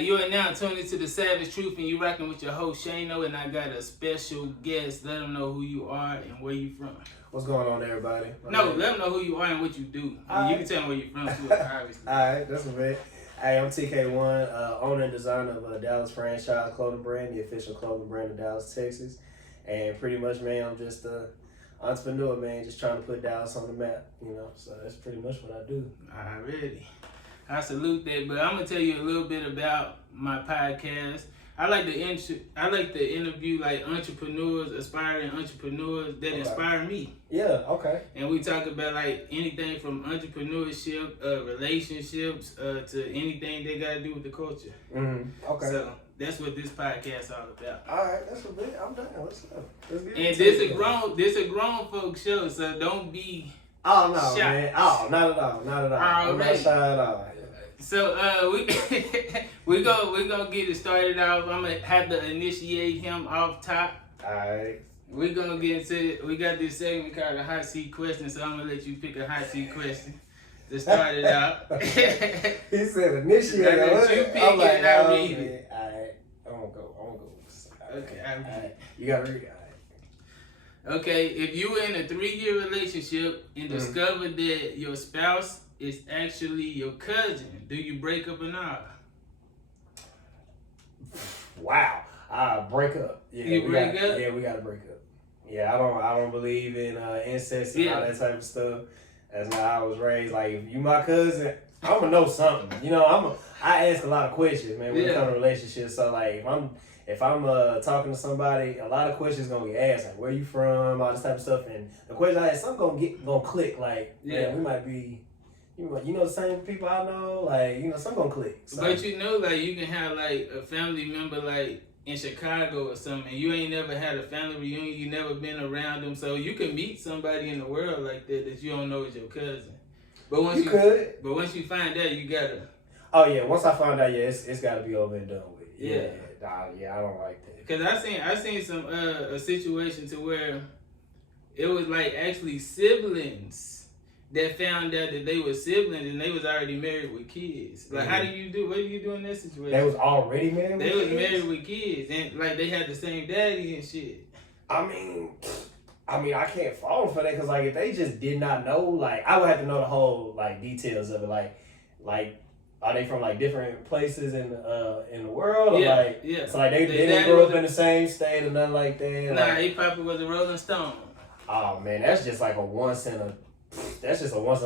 You are now tuned into the Savage Troof, and you rocking with your host Shano, and I got a special guest. Let them know who you are and where you from. What's going on, everybody? Let them know who you are and what you do. You can tell them where you're from too, obviously. Alright, that's a bit. Hey, I'm TK1, owner and designer of a Dallas franchise clothing brand, the official clothing brand of Dallas, Texas. And pretty much, man, I'm just an entrepreneur, man, just trying to put Dallas on the map, you know. So that's pretty much what I do. Already. I salute that, but I'm gonna tell you a little bit about my podcast. I like to interview like entrepreneurs, aspiring entrepreneurs that inspire me. Yeah, okay. And we talk about like anything from entrepreneurship, relationships, to anything they gotta do with the culture. Mm-hmm. Okay. So that's what this podcast is all about. All right, that's a bit. I'm down. Let's go. Let's get And this a grown folk show, so don't be. Oh no, shocked. man. Oh, not at all. Not at all. I'm not shy at all. So we gonna get it started off. I'm gonna have to initiate him off top. Alright. We're gonna get into it. We got this segment called the hot seat question, so I'm gonna let you pick a hot seat question to start it out. He said initiate. I let you pick I'm like, it and I read it. Alright. I'm gonna go. Okay, I read it. You gotta read it. Okay, if you were in a 3-year relationship and discovered that your spouse is actually your cousin, do you break up or not? Wow. Break up. Yeah, we break up? Yeah, we gotta break up. Yeah, I don't believe in incest and all that type of stuff. That's not how I was raised. Like, if you my cousin, I'm gonna know something. You know, I ask a lot of questions, man, when it comes to relationships. So like, if I'm talking to somebody, a lot of questions gonna get asked, like where you from, all this type of stuff, and the questions I ask, some gonna click. Like, man, we might be. You know the same people I know, like, you know, some gonna click. So. But you know, like, you can have, like, a family member, like, in Chicago or something, and you ain't never had a family reunion, you never been around them, so you can meet somebody in the world like that you don't know is your cousin. But once you find out, you gotta... Oh, yeah, once I find out, it's gotta be over and done with. Yeah, I don't like that. Because I seen some, a situation to where it was, like, actually siblings that found out that they were siblings and they was already married with kids. Like, what do you do in that situation? They was already married with kids? They was married with kids, and, like, they had the same daddy and shit. I mean, I can't fault them for that, because, like, if they just did not know, like, I would have to know the whole, like, details of it. Like, are they from, like, different places in the world? Or, So, like, they didn't grow up in the same state or nothing like that? Nah, he probably was a Rolling Stone. Oh, man, that's just, like, a once in a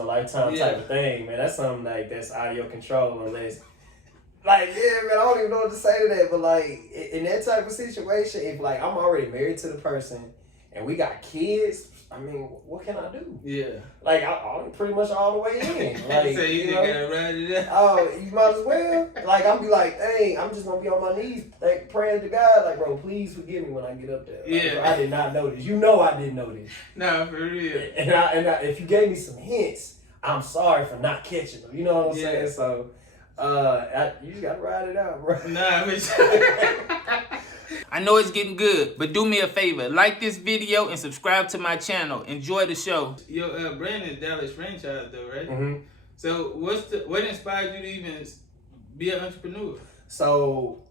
lifetime type of thing, man. That's something like that's out of your control unless, like, yeah, man, I don't even know what to say to that. But like in that type of situation, if like I'm already married to the person and we got kids, I mean, what can I do? Yeah, like I'm pretty much all the way in. Like, so you gotta ride it out. Oh, you might as well. Like I'm be like, dang, I'm just gonna be on my knees, like praying to God, like, bro, please forgive me when I get up there. Like, bro, I did not know this. You know, I didn't know this. No, for real. And if you gave me some hints, I'm sorry for not catching them. You know what I'm saying? So, you just gotta ride it out, bro. Nah, I know it's getting good, but do me a favor. Like this video and subscribe to my channel. Enjoy the show. Your brand is Dallas franchise though, right? Mm-hmm. So what inspired you to even be an entrepreneur? So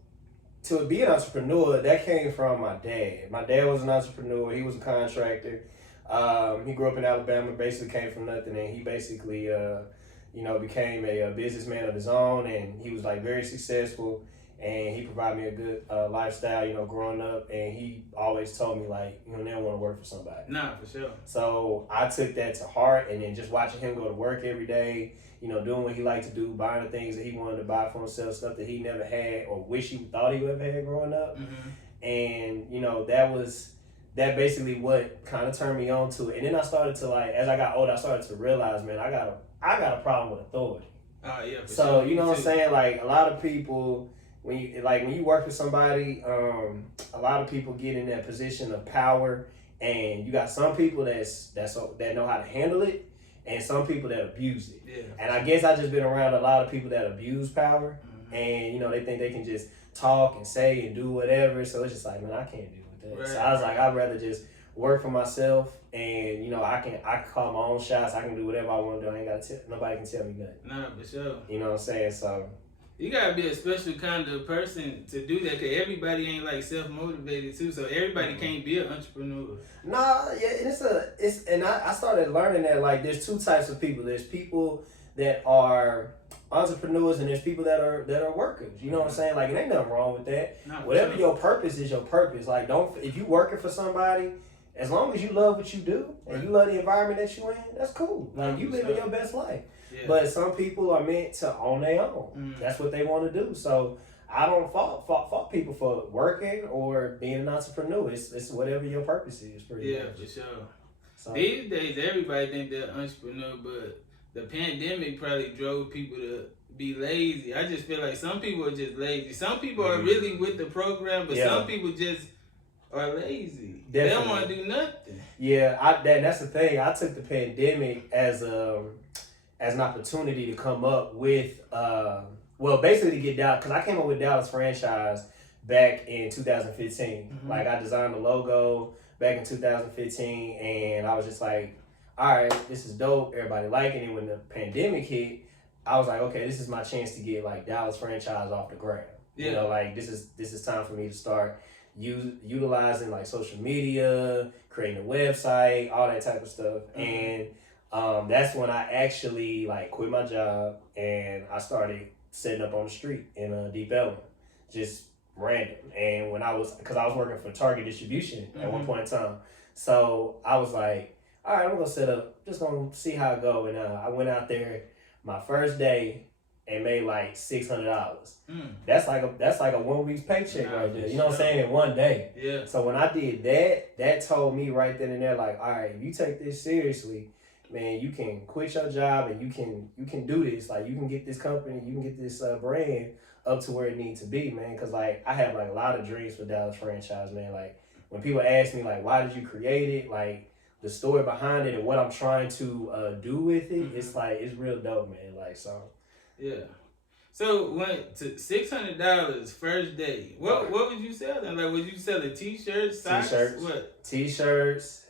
to be an entrepreneur, that came from my dad. My dad was an entrepreneur. He was a contractor. He grew up in Alabama, basically came from nothing, and he basically became a businessman of his own, and he was like very successful. And he provided me a good lifestyle, you know, growing up. And he always told me, like, you know, never want to work for somebody. Nah, for sure. So I took that to heart. And then just watching him go to work every day, you know, doing what he liked to do, buying the things that he wanted to buy for himself, stuff that he never had or wish he thought he would have had growing up. Mm-hmm. And, you know, that basically what kind of turned me on to it. And then I started to, like, as I got older, I started to realize, man, I got a problem with authority. Oh, yeah, for so, sure. You know what I'm saying? Like, a lot of people... When you work for somebody, a lot of people get in that position of power, and you got some people that know how to handle it, and some people that abuse it. Yeah. And I guess I just been around a lot of people that abuse power, and you know they think they can just talk and say and do whatever. So it's just like, man, I can't deal with that. Right. So I was like, I'd rather just work for myself, and you know I can call my own shots. I can do whatever I want to do. I ain't got nobody can tell me nothing. Nah, for sure. You know what I'm saying? So. You gotta be a special kind of person to do that, cause everybody ain't like self-motivated too. So everybody can't be an entrepreneur. Nah, yeah, I started learning that like there's two types of people. There's people that are entrepreneurs and there's people that are workers. You know what I'm saying? Like, it ain't nothing wrong with that. Whatever your purpose is, your purpose. Like, if you working for somebody, as long as you love what you do and you love the environment that you in, that's cool. Like, you living your best life. Yeah. But some people are meant to own their own. That's what they want to do. So I don't fault people for working or being an entrepreneur. It's whatever your purpose is. Pretty much. For sure. So, these days, everybody think they're an entrepreneur, but the pandemic probably drove people to be lazy. I just feel like some people are just lazy. Some people are really with the program, but some people just are lazy. Definitely. They don't want to do nothing. Yeah, that's the thing. I took the pandemic as an opportunity to come up with, basically to get Dallas, because I came up with Dallas franchise back in 2015. Like, I designed the logo back in 2015, and I was just like, all right, this is dope. Everybody liking it. When the pandemic hit, I was like, okay, this is my chance to get like Dallas franchise off the ground. Yeah. You know, like this is time for me to start utilizing like social media, creating a website, all that type of stuff. And that's when I actually like quit my job and I started setting up on the street in Deep Ellum, just random. And because I was working for Target Distribution at one point in time, so I was like, all right, I'm gonna set up, just gonna see how it go. And I went out there my first day and made like $600. That's like a 1 week's paycheck right there. You know what I'm saying? In one day. Yeah. So when I did that told me right then and there, like, all right, if you take this seriously, man, you can quit your job and you can do this. Like, you can get this company, you can get this brand up to where it needs to be, man. Cause like I have like a lot of dreams for Dallas franchise, man. Like when people ask me like, why did you create it? Like, the story behind it and what I'm trying to do with it, it's like, it's real dope, man. Like, so. Yeah. So went to $600 first day. What would you sell then? Like, would you sell t-shirts, socks? What? T-shirts,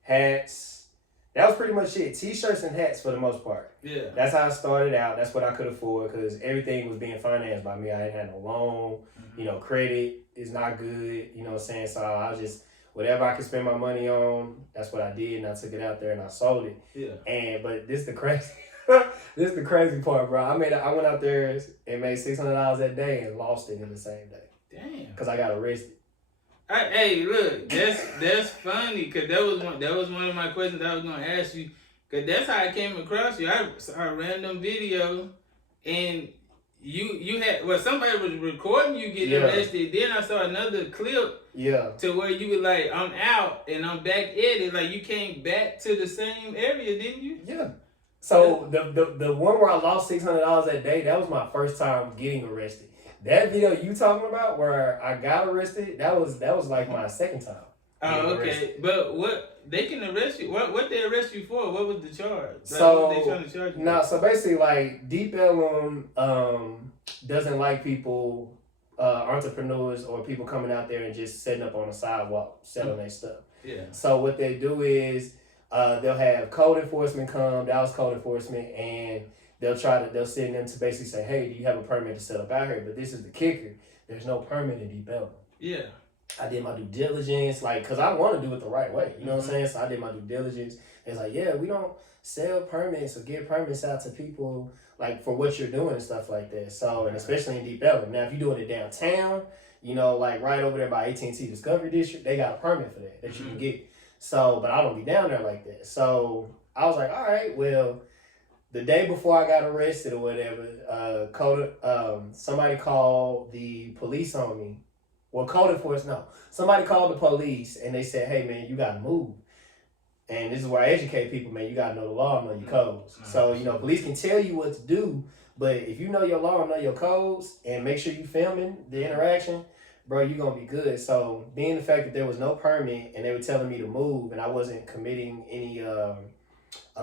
hats. That was pretty much it. T-shirts and hats for the most part. Yeah. That's how I started out. That's what I could afford because everything was being financed by me. I didn't have no loan. You know, credit is not good. You know what I'm saying? So I was just, whatever I could spend my money on, that's what I did, and I took it out there and I sold it. Yeah. But this is the crazy, this is the crazy part, bro. I went out there and made $600 that day and lost it in the same day. Damn. Because I got arrested. Hey, look, that's funny, because that was one of my questions I was gonna ask you, because that's how I came across you. I saw a random video, and you had somebody was recording you getting arrested. Then I saw another clip. Yeah. To where you were like, I'm out and I'm back at it. Like you came back to the same area, didn't you? Yeah. So the one where I lost $600 that day, that was my first time getting arrested. That video you talking about where I got arrested, that was like my second time. Oh, okay. Arrested. But what they can arrest you? What they arrest you for? What was the charge? Like, so what they trying to charge you? No, so basically like Deep Ellum doesn't like people, entrepreneurs or people coming out there and just setting up on the sidewalk selling their stuff. Yeah. So what they do is they'll have code enforcement come, Dallas code enforcement, and they'll send them to basically say, hey, do you have a permit to set up out here? But this is the kicker. There's no permit in Deep Ellum. Yeah. I did my due diligence, like, because I want to do it the right way. You know what I'm saying? So I did my due diligence. It's like, yeah, we don't sell permits or give permits out to people, like, for what you're doing and stuff like that. So, and especially in Deep Ellum. Now, if you're doing it downtown, you know, like right over there by AT&T Discovery District, they got a permit for that you can get. So, but I don't be down there like that. So I was like, all right, well, the day before I got arrested or whatever, somebody called the police on me. Well, code enforcement, no. Somebody called the police and they said, hey, man, you got to move. And this is where I educate people, man. You got to know the law and know your codes. So, you know, police can tell you what to do, but if you know your law and know your codes and make sure you filming the interaction, bro, you're going to be good. So, being the fact that there was no permit and they were telling me to move and I wasn't committing any a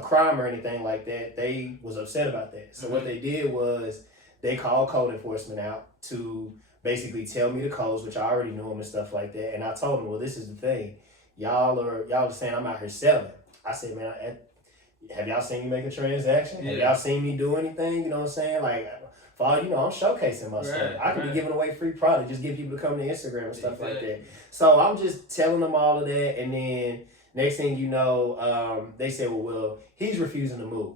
crime or anything like that, they was upset about that. So, what they did was they called code enforcement out to basically tell me the codes, which I already knew them and stuff like that. And I told them, well, this is the thing. Y'all are saying I'm out here selling. I said, man, have y'all seen me make a transaction? Yeah. Have y'all seen me do anything? You know what I'm saying? Like, For all you know, I'm showcasing my stuff. Right, I could be giving away free product, just get people to come to Instagram and stuff like Exactly. that. So I'm just telling them all of that, and then next thing you know, they said, well, he's refusing to move.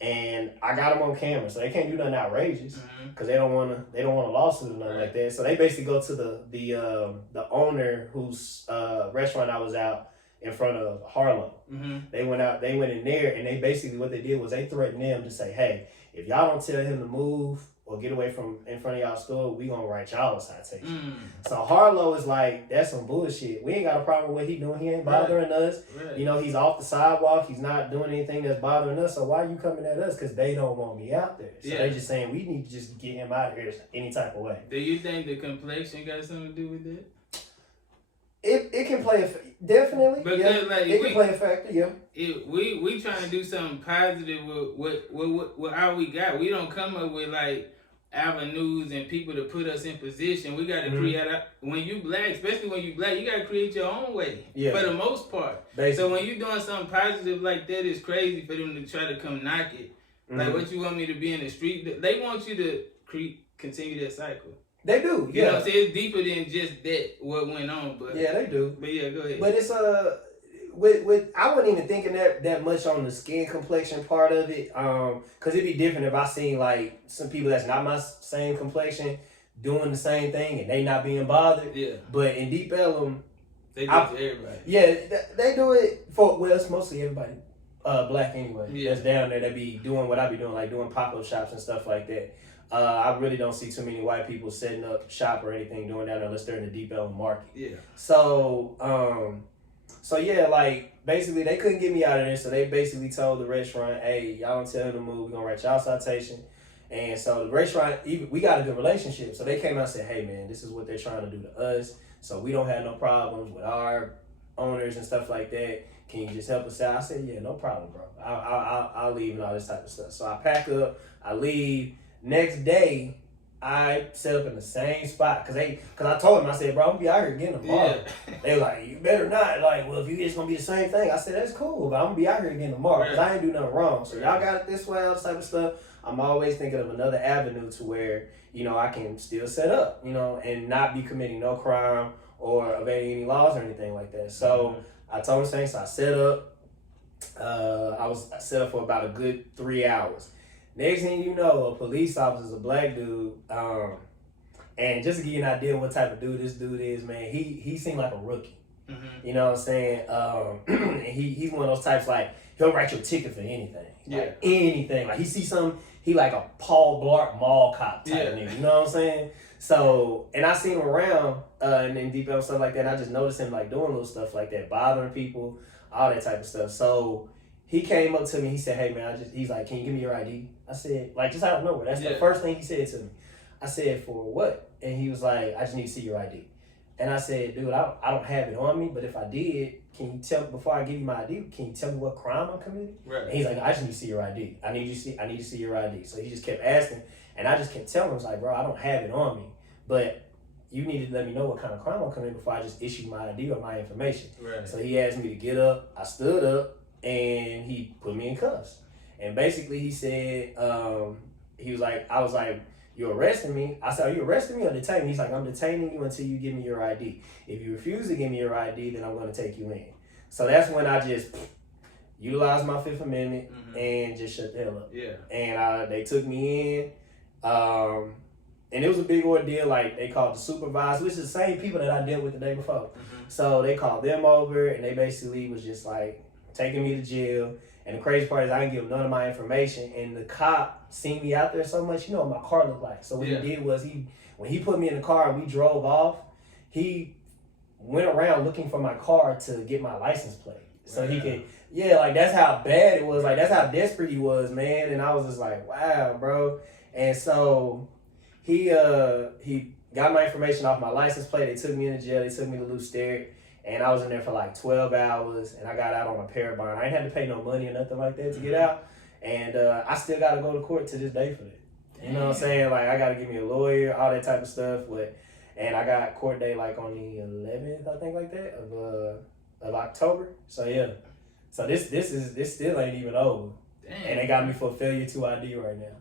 And I got them on camera, so they can't do nothing outrageous because they don't want a lawsuit or nothing like that. So they basically go to the owner whose restaurant I was out in front of, Harlow. They went in there, and they basically what they did was they threatened them to say, hey, if y'all don't tell him to move or get away from in front of y'all store, we gonna write y'all a citation. So Harlow is like, that's some bullshit. We ain't got a problem with what he doing. He ain't bothering us. Right. You know, he's off the sidewalk. He's not doing anything that's bothering us. So why are you coming at us? Because they don't want me out there. So they just saying we need to just get him out of here any type of way. Do you think the complexion got something to do with it? It can play definitely. Because it can play a factor. Yeah. We trying to do something positive with all we got. We don't come up with like avenues and people to put us in position. We got to create when you black, especially when you black, you got to create your own way. Yeah. For the most part. Basically. So when you doing something positive like that, it's crazy for them to try to come knock it. Like what you want me to be in the street? They want you to continue that cycle. They do. You know what I'm saying? It's deeper than just that what went on, but yeah, they do. But yeah, go ahead. But it's with I wasn't even thinking that much on the skin complexion part of it, because it'd be different if I seen like some people that's not my same complexion doing the same thing and they not being bothered. Yeah. But in Deep Ellum, they do it to everybody. Yeah, they do it for it's mostly everybody black anyway. Yeah. That's down there that be doing what I be doing, like doing pop-up shops and stuff like that. I really don't see too many white people setting up shop or anything doing that unless they're in the Deep Ellum market. Yeah. So yeah, like basically they couldn't get me out of there, so they basically told the restaurant, "Hey, y'all don't tell them to move. We're gonna write y'all citation." And so the restaurant, we got a good relationship, so they came out and said, "Hey, man, this is what they're trying to do to us. So we don't have no problems with our owners and stuff like that. Can you just help us out?" I said, "Yeah, no problem, bro. I'll leave and all this type of stuff." So I pack up, I leave. Next day, I set up in the same spot because I told them, I said, "Bro, I'm gonna be out here again tomorrow." Yeah. They were like, "You better not." Like, well, if it's gonna be the same thing, I said, "That's cool, but I'm gonna be out here again tomorrow because I ain't do nothing wrong." So y'all got it this way, all this type of stuff. I'm always thinking of another avenue to where I can still set up, and not be committing no crime or evading any laws or anything like that. So I told them the same. So I set up. I set up for about a good 3 hours. Next thing you know, a police officer's a black dude, and just to give you an idea what type of dude this dude is, man, he seemed like a rookie. You know what I'm saying? And he's one of those types, like, he'll write your ticket for anything. Like, anything. Like, he sees something, he like a Paul Blart mall cop type nigga, you know what I'm saying? So, and I seen him around and in Deep Ellum, stuff like that, and I just noticed him, like, doing little stuff like that, bothering people, all that type of stuff. So, he came up to me, he said, "Hey, man," he's like, "Can you give me your ID?" I said, like, just out of nowhere. That's the first thing he said to me. I said, "For what?" And he was like, "I just need to see your ID." And I said, "Dude, I don't have it on me, but if I did, can you tell me, before I give you my ID, can you tell me what crime I'm committing?" Right. And he's like, "I just need to see your ID. I need to see your ID." So he just kept asking, and I just kept telling him, I was like, "Bro, I don't have it on me, but you need to let me know what kind of crime I'm committing before I just issue my ID or my information." Right. So he asked me to get up. I stood up, and he put me in cuffs. And basically he said, he was like, I was like, "You arresting me?" I said, "Are you arresting me or detaining me?" He's like, "I'm detaining you until you give me your ID. If you refuse to give me your ID, then I'm going to take you in." So that's when I just utilized my Fifth Amendment and just shut the hell up. Yeah. And they took me in. And it was a big ordeal. Like, they called the supervisor, which is the same people that I dealt with the day before. So they called them over, and they basically was just like taking me to jail. And the crazy part is I didn't give him none of my information. And the cop seen me out there so much, you know what my car looked like. So what he did was when he put me in the car and we drove off, he went around looking for my car to get my license plate. So he could, like, that's how bad it was. Like, that's how desperate he was, man. And I was just like, wow, bro. And so he got my information off my license plate. They took me into jail. They took me to Lou Sterritt. And I was in there for like 12 hours, and I got out on a pair bond. I ain't had to pay no money or nothing like that to get out. And I still got to go to court to this day for that. You know what I'm saying? Like, I got to give me a lawyer, all that type of stuff. And I got court day like on the 11th, I think, like that, of October. So, yeah. So this still ain't even over. Damn. And they got me for failure to ID right now.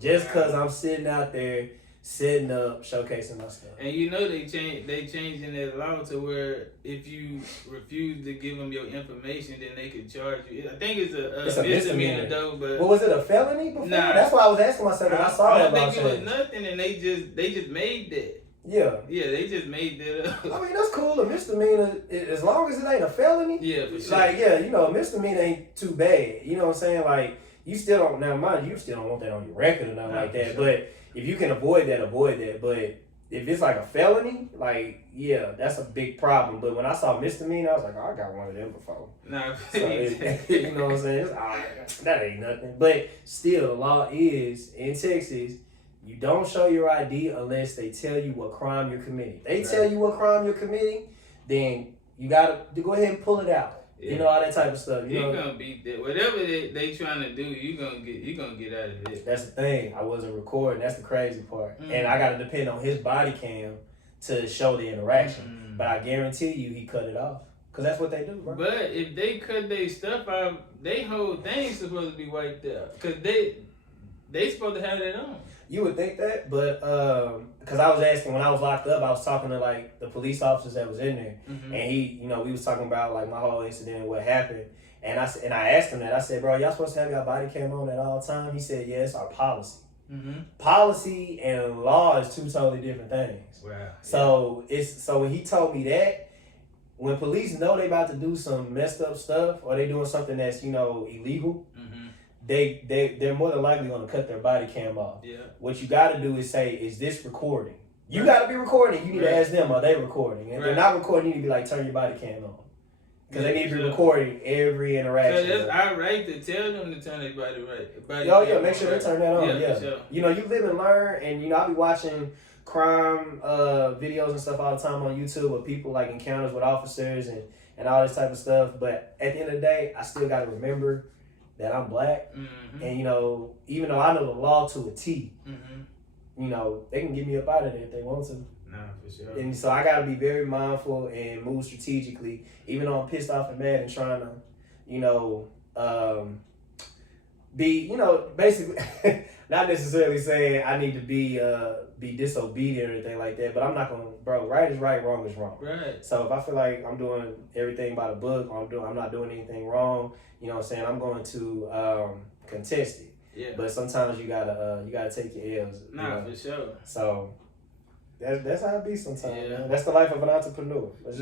Just because I'm sitting out there, setting up, showcasing my stuff. And you know they changing that law to where if you refuse to give them your information, then they can charge you. I think it's a misdemeanor though. But was it a felony before? Nah, that's why I was asking myself. I saw that. I don't think it was nothing, and they just made that. Yeah. Yeah, they just made that up. I mean, that's cool. A misdemeanor, as long as it ain't a felony. Yeah, for sure. Like, yeah, you know, a misdemeanor ain't too bad. You know what I'm saying? Like, you still don't, now mind you still don't want that on your record or nothing like that. Sure. But if you can avoid that, avoid that. But if it's like a felony, like, yeah, that's a big problem. But when I saw misdemeanor, I was like, oh, I got one of them before. Nah, so you know what I'm saying? That ain't nothing. But still, the law is, in Texas, you don't show your ID unless they tell you what crime you're committing. They tell you what crime you're committing, then you gotta go ahead and pull it out. Yeah. You know, all that type of stuff. You're gonna beat that. Whatever they trying to do, you're gonna get out of it. That's the thing. I wasn't recording. That's the crazy part. And I gotta depend on his body cam to show the interaction. But I guarantee you he cut it off. Cause that's what they do, bro. But if they cut their stuff out, they whole thing's supposed to be wiped out. Cause they supposed to have that on. You would think that, but because I was asking when I was locked up, I was talking to like the police officers that was in there, and he, you know, we was talking about like my whole incident and what happened, and I asked him that. I said, bro, y'all supposed to have your body cam on at all time? He said, yeah, it's our policy. Policy and law is two totally different things. Wow. So so when he told me that, when police know they about to do some messed up stuff or they doing something that's, you know, illegal. They're more than likely going to cut their body cam off. Yeah. What you got to do is say, is this recording? You got to be recording. You need to ask them, are they recording? And if they're not recording, you need to be like, turn your body cam on. Because they need to be recording every interaction. So that's our right to tell them to turn their body make sure they turn that on. Yeah. Sure. You know, you live and learn, and you know, I be watching crime videos and stuff all the time on YouTube with people like encounters with officers and all this type of stuff. But at the end of the day, I still got to remember that I'm black, and you know, even though I know the law to a T, you know, they can get me up out of there if they want to. Nah, for sure. And so I got to be very mindful and move strategically, even though I'm pissed off and mad and trying to, you know, be, you know, basically not necessarily saying I need to be disobedient or anything like that, but I'm not gonna, bro, right is right, wrong is wrong. Right. So if I feel like I'm doing everything by the book, or I'm not doing anything wrong, you know what I'm saying, I'm going to contest it. Yeah. But sometimes you gotta take your L's. Nah, for sure. So that's how it be sometimes. Yeah. Man. That's the life of an entrepreneur. For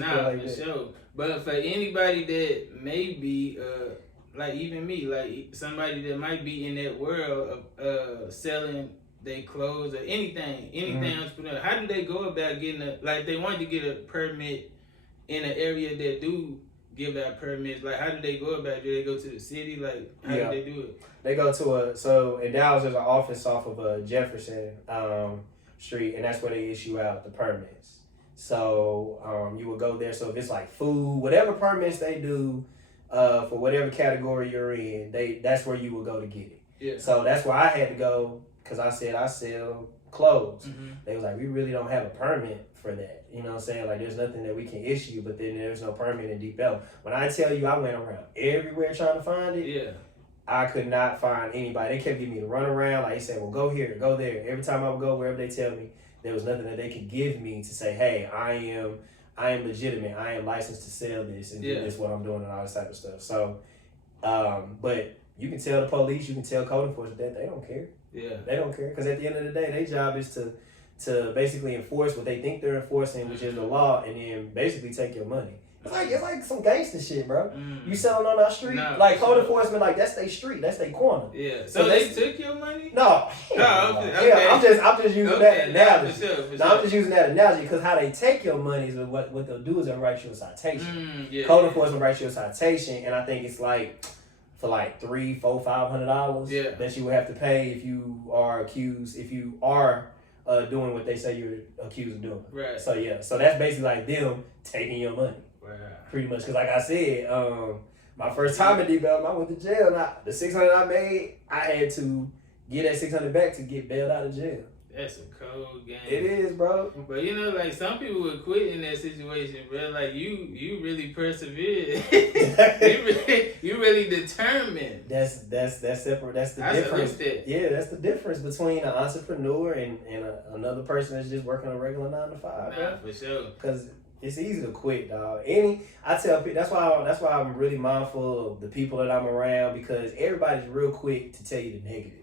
sure. But for anybody that may be like even me, like somebody that might be in that world of selling their clothes or anything entrepreneur, how do they go about getting like they want to get a permit in an area that do give out permits? Like how do they go about it? Do they go to the city? Like how do they do it? They go to so in Dallas there's an office off of Jefferson Street, and that's where they issue out the permits. So you would go there. So if it's like food, whatever permits they do for whatever category you're in, that's where you would go to get it. Yeah. So that's where I had to go because I said I sell clothes. They was like, we really don't have a permit for that. You know what I'm saying? Like there's nothing that we can issue, but then there's no permit in Deep Ellum. When I tell you I went around everywhere trying to find it, I could not find anybody. They kept giving me the run around. Like they said, well, go here, go there. Every time I would go wherever they tell me, there was nothing that they could give me to say, hey, I am legitimate. I am licensed to sell this and do this, what I'm doing and all this type of stuff. So, but you can tell the police, you can tell code enforcement that they don't care. Yeah. They don't care. Because at the end of the day, their job is to basically enforce what they think they're enforcing, which is the law, and then basically take your money. It's like some gangster shit, bro. You selling on our street, like code enforcement, like that's their street, that's their corner. Yeah. So they took your money? No. Okay. I'm just using that analogy. For sure. I'm just using that analogy because how they take your money is what they'll do is they'll write you a citation. Code enforcement writes you a citation, and I think it's like for like $300, $400, $500 that you would have to pay if you are doing what they say you're accused of doing. Right. So so that's basically like them taking your money. Wow. Pretty much, because like I said, my first time in Deep Ellum, I went to jail, and the $600 I made, I had to get that $600 back to get bailed out of jail. That's a cold game. It is, bro. But you know, like some people would quit in that situation, bro. Like you really persevered. you really determined. That's separate. That's the difference. Yeah, that's the difference between an entrepreneur and another person that's just working a regular 9 to 5. Nah, bro. for sure. Because it's easy to quit, dog. I tell people that's why I'm really mindful of the people that I'm around, because everybody's real quick to tell you the negative.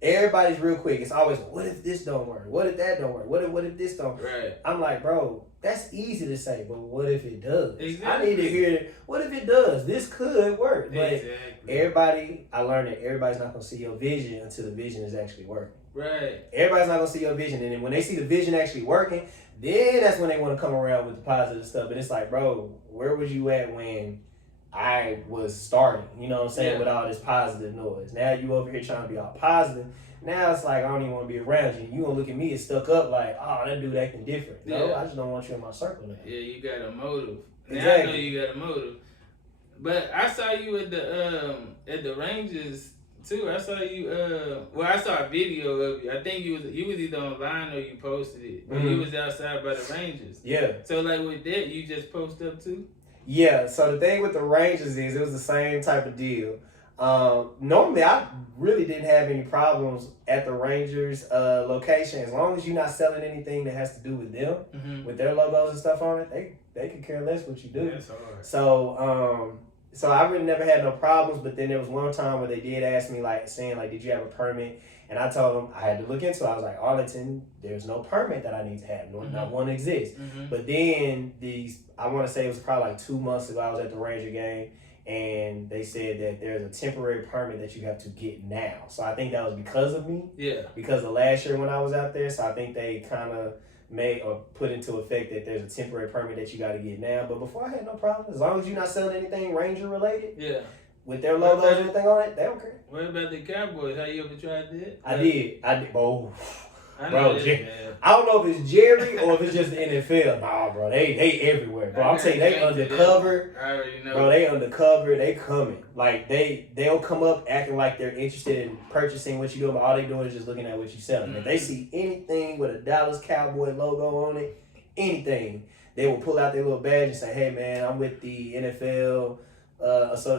Everybody's real quick. It's always, what if this don't work? What if that don't work? What if this don't? Right. I'm like, bro, that's easy to say, but what if it does? Exactly. I need to hear, what if it does? This could work. But exactly. I learned that everybody's not gonna see your vision until the vision is actually working. Right. Everybody's not gonna see your vision, and then when they see the vision actually working, then that's when they want to come around with the positive stuff. But it's like, bro, where was you at when I was starting? You know what I'm saying? With all this positive noise. Now you over here trying to be all positive. Now it's like, I don't even want to be around you. You gonna look at me and stuck up like, oh, that dude acting different. No, I just don't want you in my circle now. Yeah, you got a motive. Exactly. Now I know you got a motive. But I saw you at the Rangers too. I saw you I saw a video of you. I think you was either online or you posted it. But you was outside by the Rangers. Yeah. So like with that, you just post up too? Yeah, so the thing with the Rangers is it was the same type of deal. Normally I really didn't have any problems at the Rangers location. As long as you're not selling anything that has to do with them, with their logos and stuff on it, they could care less what you do. That's hard. So I really never had no problems, but then there was one time where they did ask me, like, saying, like, did you have a permit? And I told them I had to look into it. I was like, Arlington, there's no permit that I need to have. Not one exists. But then I want to say it was probably like 2 months ago, I was at the Ranger game, and they said that there's a temporary permit that you have to get now. So I think that was because of me. Yeah. Because of last year when I was out there. So I think they kind of made or put into effect that there's a temporary permit that you got to get now. But before, I had no problem. As long as you're not selling anything Ranger related. Yeah. With their logos and everything on it, they don't care. What about the Cowboys? How you ever tried that? I did. Oh. I know I don't know if it's Jerry or if it's just the NFL. Nah, bro, they everywhere, bro. I'm telling you, they undercover. I already know. Bro, they undercover. They coming. Like they'll come up acting like they're interested in purchasing what you doing, but all they doing is just looking at what you selling. If they see anything with a Dallas Cowboy logo on it, anything, they will pull out their little badge and say, "Hey, man, I'm with the NFL."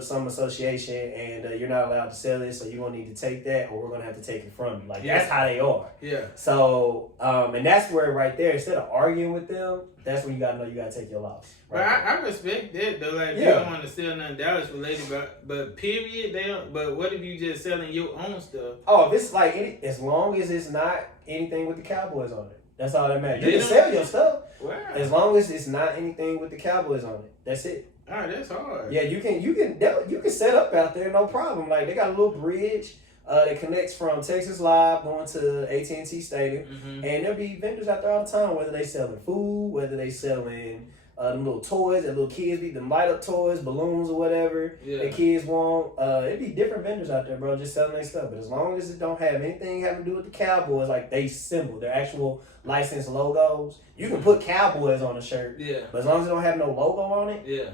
Some association, and you're not allowed to sell it, so you're gonna need to take that, or we're gonna have to take it from you. Like that's how they are. Yeah. So, and that's where right there, instead of arguing with them, that's when you gotta know you gotta take your loss. Right. But I respect that though. Like, you don't want to sell nothing Dallas related, but period, they don't. But what if you just selling your own stuff? Oh, if it's like as long as it's not anything with the Cowboys on it, that's all that matters. You can sell your stuff. Wow. As long as it's not anything with the Cowboys on it, that's it. Ah, that's hard. Yeah, you can set up out there, no problem. Like they got a little bridge that connects from Texas Live going to AT&T Stadium, and there'll be vendors out there all the time. Whether they selling food, whether they selling them little toys that little kids be, them light up toys, balloons or whatever the kids want. It'd be different vendors out there, bro, just selling their stuff. But as long as it don't have anything having to do with the Cowboys, like they symbol, their actual licensed logos, you can put Cowboys on the shirt. Yeah. But as long as it don't have no logo on it. Yeah.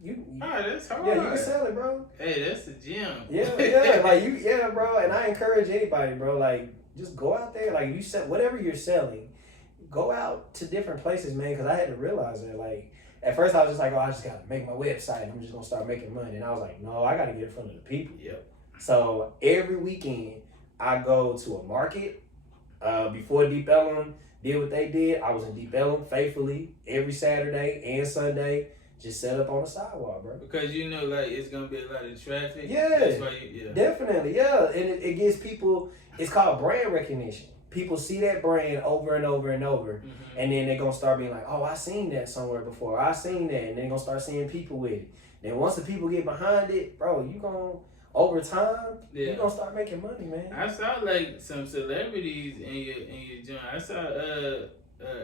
That's hard. Yeah, you can sell it, bro. Hey, that's the gym. Yeah, bro. And I encourage anybody, bro. Like, just go out there. Like, you sell whatever you're selling. Go out to different places, man. Because I had to realize that. Like, at first I was just like, oh, I just gotta make my website. I'm just gonna start making money. And I was like, no, I gotta get in front of the people. Yep. So every weekend I go to a market. Before Deep Ellum did what they did, I was in Deep Ellum faithfully every Saturday and Sunday. Just set up on the sidewalk, bro. Because you know, like, it's going to be a lot of traffic. Yeah. That's why definitely, yeah. And it gives people, it's called brand recognition. People see that brand over and over and over. And then they're going to start being like, oh, I seen that somewhere before. I seen that. And then they're going to start seeing people with it. Then once the people get behind it, bro, you going to, over time, you're going to start making money, man. I saw, like, some celebrities in your joint. I saw,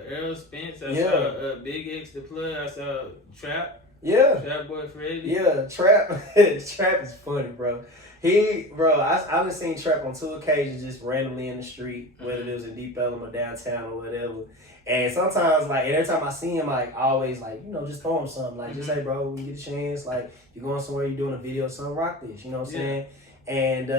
Errol Spence. I saw Big X the Plug. I saw Trap. Yeah. Trapboy Freddy. Yeah, Trap. Trap is funny, bro. I've done seen Trap on 2 occasions just randomly in the street, whether it was in Deep Ellum or downtown or whatever. And sometimes, like, every time I see him, like, I always, like, you know, just throw him something. Like, just say, bro, when you get a chance, like, you're going somewhere, you're doing a video, something, rock this. You know what I'm saying? And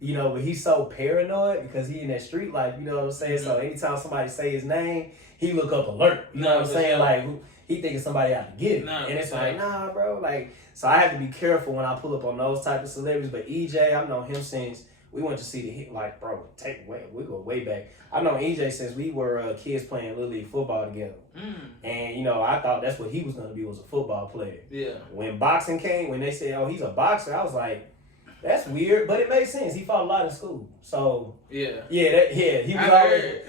you know, but he's so paranoid because he in that street life, you know what I'm saying? So anytime somebody say his name, he look up alert. You know what I'm saying? Like, he thinking somebody out to get him. And it's like, nah, bro. Like, so I have to be careful when I pull up on those type of celebrities. But EJ, I've known him since we went to see the hit. Like, bro, we go way back. I've known EJ since we were kids playing Little League football together. And, you know, I thought that's what he was going to be, was a football player. Yeah. When boxing came, when they said, oh, he's a boxer, I was like, that's weird, but it made sense. He fought a lot in school, so he was already.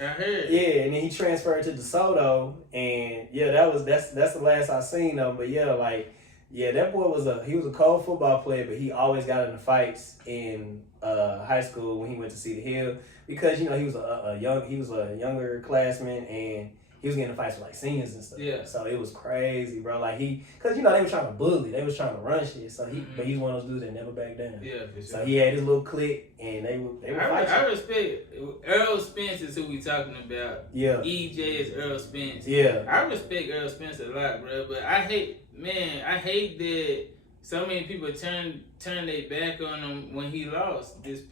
I heard. Yeah, and then he transferred to DeSoto, and that's the last I seen him. But that boy was a cold football player, but he always got into fights in high school when he went to Cedar Hill because, you know, he was a younger classman, and he was getting in fights with like seniors and stuff. Yeah. So it was crazy, bro. Like because you know they were trying to bully, they was trying to run shit. So but he's one of those dudes that never backed down. Yeah, for sure. So he had his little clique, and they were fighting. I respect Errol Spence is who we talking about. Yeah. EJ is Errol Spence. Yeah. I respect Errol Spence a lot, bro. But I hate that so many people turn their back on him when he lost. Like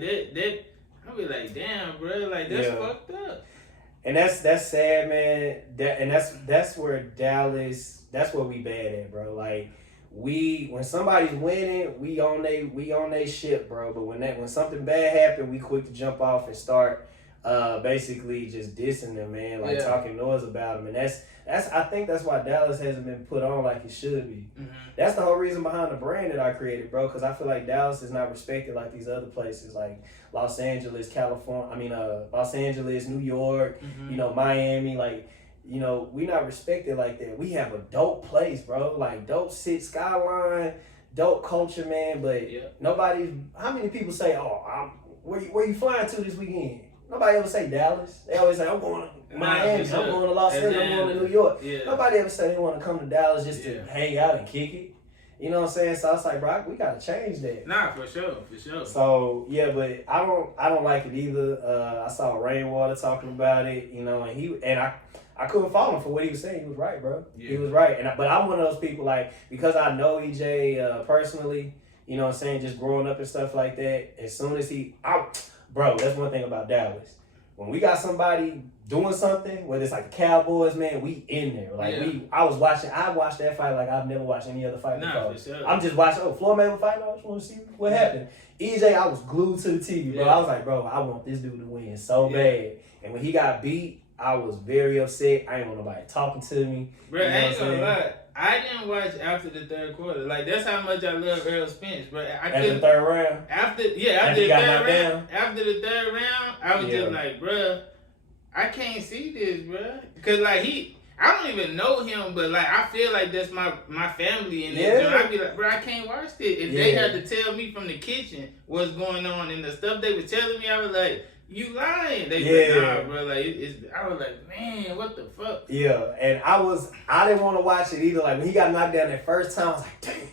that. I be like, damn, bro. Like that's fucked up. And that's sad, man. That's where Dallas. That's where we bad at, bro. Like when somebody's winning, we on they ship, bro. But when something bad happen, we quick to jump off and start basically just dissing them, man. Like talking noise about them, and I think that's why Dallas hasn't been put on like it should be. Mm-hmm. That's the whole reason behind the brand that I created, bro. Because I feel like Dallas is not respected like these other places, like Los Angeles, Los Angeles, New York, you know, Miami. Like, you know, we not respected like that. We have a dope place, bro. Like dope skyline, dope culture, man. But how many people say, oh, where you flying to this weekend? Nobody ever say Dallas. They always say, I'm going to Miami, I'm going to Los Angeles, I'm going to New York. Yeah. Nobody ever say they want to come to Dallas just to hang out and kick it. You know what I'm saying? So I was like, bro, we got to change that. Nah, for sure. So, yeah, but I don't like it either. I saw Rainwater talking about it, you know, and I couldn't follow him for what he was saying. He was right, bro. Yeah. He was right. But I'm one of those people, like, because I know EJ personally, you know what I'm saying, just growing up and stuff like that, as soon as bro, that's one thing about Dallas. When we got somebody doing something, whether it's like the Cowboys, man, we in there. Like I watched that fight like I've never watched any other fight before. For sure. I'm just watching, Floyd Mayweather fight, I just want to see what happened. EJ, I was glued to the TV, bro. I was like, bro, I want this dude to win so bad. And when he got beat, I was very upset. I ain't want nobody talking to me. Bro, I ain't gonna lie. I didn't watch after the third quarter. Like, that's how much I love Errol Spence, bro. After the third round? After the third round, I was just like, bro, I can't see this, bro. Because, like, I don't even know him, but, like, I feel like that's my family in this. Yeah. I'd be like, bro, I can't watch this. If they had to tell me from the kitchen what's going on and the stuff they were telling me, I was like, you lying. They were like, nah, bro. Like, I was like, man, what the fuck? Yeah, and I didn't want to watch it either. Like, when he got knocked down that first time, I was like, dang.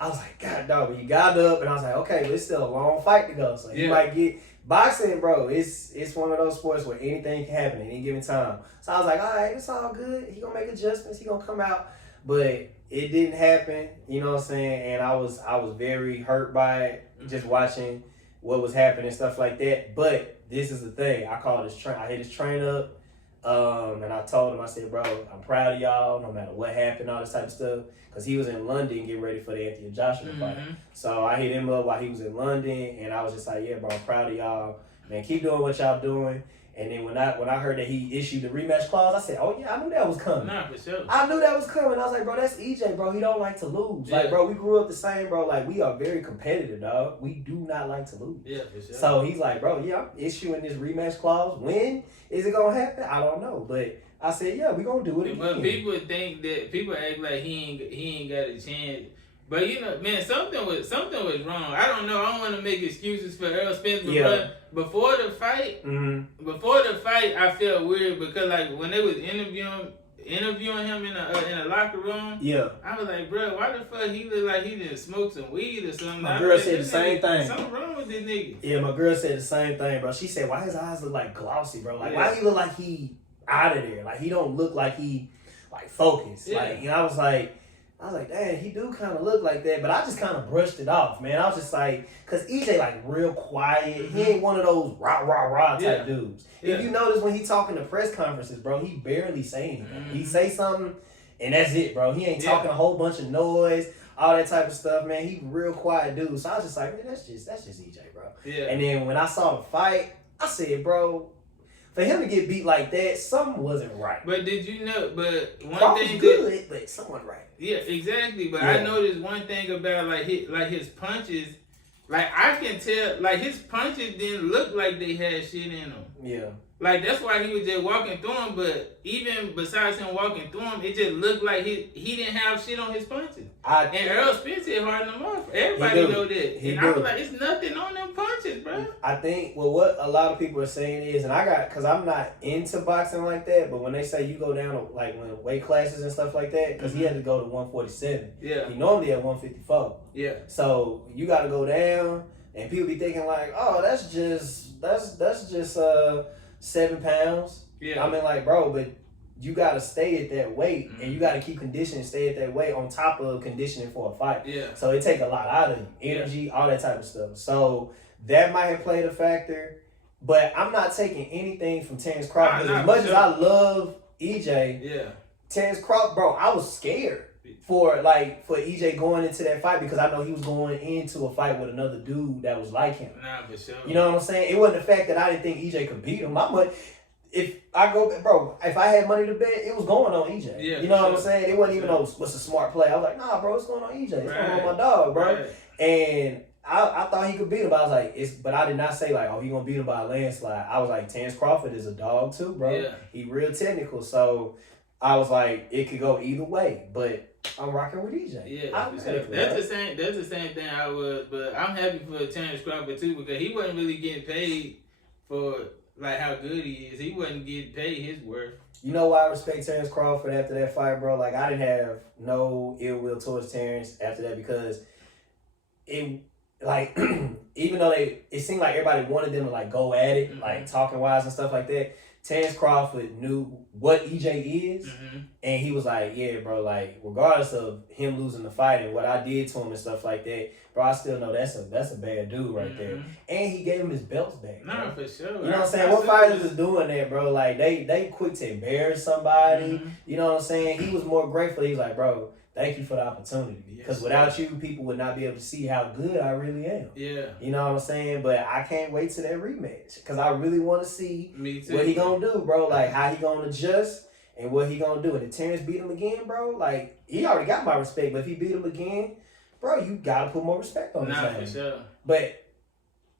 I was like, God, dog. But he got up, and I was like, okay, but it's still a long fight to go. So he might get boxing, bro. It's one of those sports where anything can happen at any given time. So I was like, all right, it's all good. He gonna make adjustments. He gonna come out, but it didn't happen. You know what I'm saying? And I was very hurt by it, just watching what was happening and stuff like that. But this is the thing. I hit his train up, and I told him, I said, bro, I'm proud of y'all, no matter what happened, all this type of stuff. Because he was in London getting ready for the Anthony Joshua fight. So I hit him up while he was in London, and I was just like, yeah, bro, I'm proud of y'all. Man, keep doing what y'all doing. And then when I heard that he issued the rematch clause, I said, oh, yeah, I knew that was coming. Nah, for sure. I knew that was coming. I was like, bro, that's EJ, bro. He don't like to lose. Yeah. Like, bro, we grew up the same, bro. Like, we are very competitive, dog. We do not like to lose. Yeah, for sure. So he's like, bro, yeah, I'm issuing this rematch clause. When is it going to happen? I don't know. But I said, yeah, we going to do it again. But people act like he ain't got a chance. But, you know, man, something was wrong. I don't know. I don't want to make excuses for Errol Spence. But before the fight, I felt weird because, like, when they was interviewing him in a locker room, I was like, bro, why the fuck he look like he didn't smoke some weed or something? My girl said the same thing. Something wrong with this nigga. Yeah, my girl said the same thing, bro. She said, why his eyes look like glossy, bro? Like, why he look like he out of there? Like, he don't look like he, like, focused. Yeah. Like, and I was like, I was like, dang, he do kind of look like that, but I just kind of brushed it off, man. I was just like, cause EJ like real quiet. He ain't one of those rah type dudes. Yeah. If you notice when he talking to press conferences, bro, he barely say anything. He say something, and that's it, bro. He ain't talking a whole bunch of noise, all that type of stuff, man. He real quiet dude. So I was just like, man, that's just EJ, bro. Yeah. And then when I saw the fight, I said, bro, for him to get beat like that, something wasn't right. But did you know? But one Crawford's thing good, but something wasn't right. Yeah, exactly. But I noticed one thing about like his punches. Like I can tell, like his punches didn't look like they had shit in them. Yeah. Like that's why he was just walking through them. But even besides him walking through them, it just looked like he didn't have shit on his punches. And Errol Spence hit hard them off. Everybody know that. And I was like, it's nothing on them punches, bro. I think what a lot of people are saying is, and because I'm not into boxing like that, but when they say you go down to like when weight classes and stuff like that, because he had to go to 147. Yeah. He normally at 154. Yeah. So you got to go down, and people be thinking like, oh, that's just 7 pounds. Yeah. I mean, like, bro, but you got to stay at that weight, and you got to keep conditioning, stay at that weight on top of conditioning for a fight. Yeah. So it take a lot out of you, energy, all that type of stuff. So that might have played a factor, but I'm not taking anything from Terrence Crawford. As much as I love EJ, Terrence Crawford, bro, I was scared for EJ going into that fight because I know he was going into a fight with another dude that was like him. Nah, for sure. You know what I'm saying? It wasn't the fact that I didn't think EJ could beat him. If I had money to bet, it was going on EJ. Yeah, you know what I'm saying? It wasn't even what's a smart play. I was like, nah, bro, it's going on EJ. It's going on my dog, bro. Right. And I thought he could beat him. But I was like, but I did not say like, oh, he gonna beat him by a landslide. I was like, Terrence Crawford is a dog too, bro. Yeah. He real technical. So I was like, it could go either way. But I'm rocking with EJ. Yeah, that's the same thing I was, but I'm happy for Terrence Crawford too because he wasn't really getting paid for like how good he is. He wasn't getting paid his worth. You know why I respect Terrence Crawford after that fight, bro? Like I didn't have no ill will towards Terrence after that because it like even though it seemed like everybody wanted them to like go at it, like talking wise and stuff like that. Terrence Crawford knew what EJ is, and he was like, yeah, bro, like, regardless of him losing the fight and what I did to him and stuff like that, bro, I still know that's a bad dude right there. And he gave him his belts back. Nah, for sure. You know what I'm saying? What fighters is doing that, bro? Like, they quick to embarrass somebody. You know what I'm saying? He was more grateful. He was like, bro, thank you for the opportunity. Because without you, people would not be able to see how good I really am. Yeah. You know what I'm saying? But I can't wait to that rematch. Because I really want to see what he going to do, bro. Like, how he going to adjust and what he going to do. And if Terrence beat him again, bro, like, he already got my respect. But if he beat him again, bro, you got to put more respect on his name. For sure. But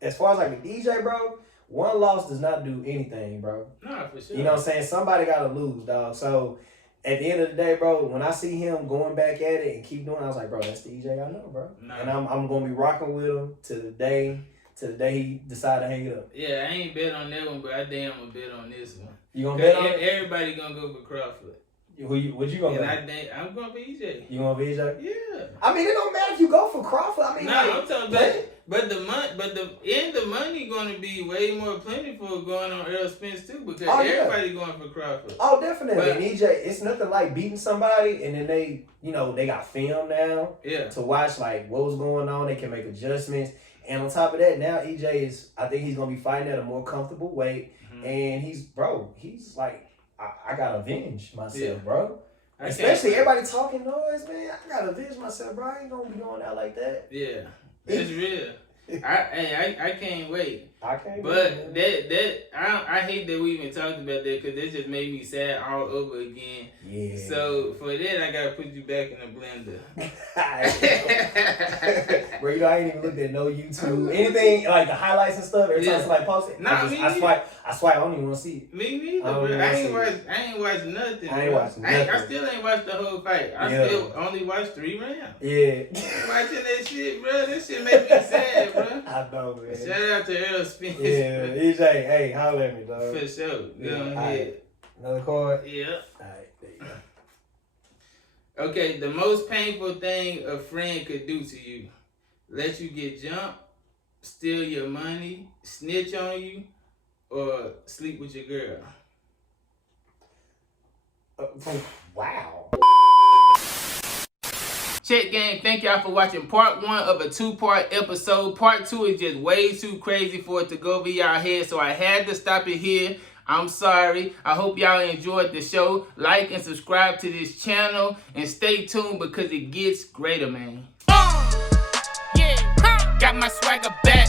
as far as, like, with DJ, bro, one loss does not do anything, bro. Nah, for sure. You know what I'm saying? Somebody got to lose, dog. So at the end of the day, bro, when I see him going back at it and keep doing it, I was like, bro, that's the EJ I know, bro. And I'm going to be rocking with him to the day he decide to hang it up. Yeah, I ain't bet on that one, but I think I'm going to bet on this one. You going to bet on it? Everybody going to go for Crawford. What you going to bet? I think I'm going for EJ. You going for EJ? Yeah. I mean, it don't matter if you go for Crawford. I mean, I'm talking about but the money going to be way more plentiful going on Errol Spence too because everybody going for Crawford. Oh, definitely. But, and EJ, it's nothing like beating somebody and then they got film now to watch like what was going on. They can make adjustments. And on top of that, now EJ I think he's going to be fighting at a more comfortable weight. And he's like, I got to avenge myself, bro. Especially everybody talking noise, man. I got to avenge myself, bro. I ain't going to be doing that like that. Yeah. It's real. I can't wait. I can't but wait. I hate that we even talked about that because that just made me sad all over again. Yeah. So for that, I gotta put you back in the blender. Bro, I ain't even looked at no YouTube, anything like the highlights and stuff. Every time somebody posts it, I swipe. I don't even want to see it. Me neither, bro. I ain't watched nothing. I still ain't watched the whole fight. I still only watched 3 rounds. Yeah. Watching that shit, bro. That shit make me sad, bro. I know, man. Shout out to Errol Spence. Yeah, EJ, hey, holler at me, dog. For sure. Go ahead. Another card? Yeah. Alright, there you go. Okay, the most painful thing a friend could do to you. Let you get jumped, steal your money, snitch on you, or sleep with your girl. Wow. Check Gang, thank y'all for watching part 1 of a 2-part episode. Part 2 is just way too crazy for it to go over y'all head, so I had to stop it here. I'm sorry. I hope y'all enjoyed the show. Like and subscribe to this channel, and stay tuned because it gets greater, man. Yeah, got my swagger back.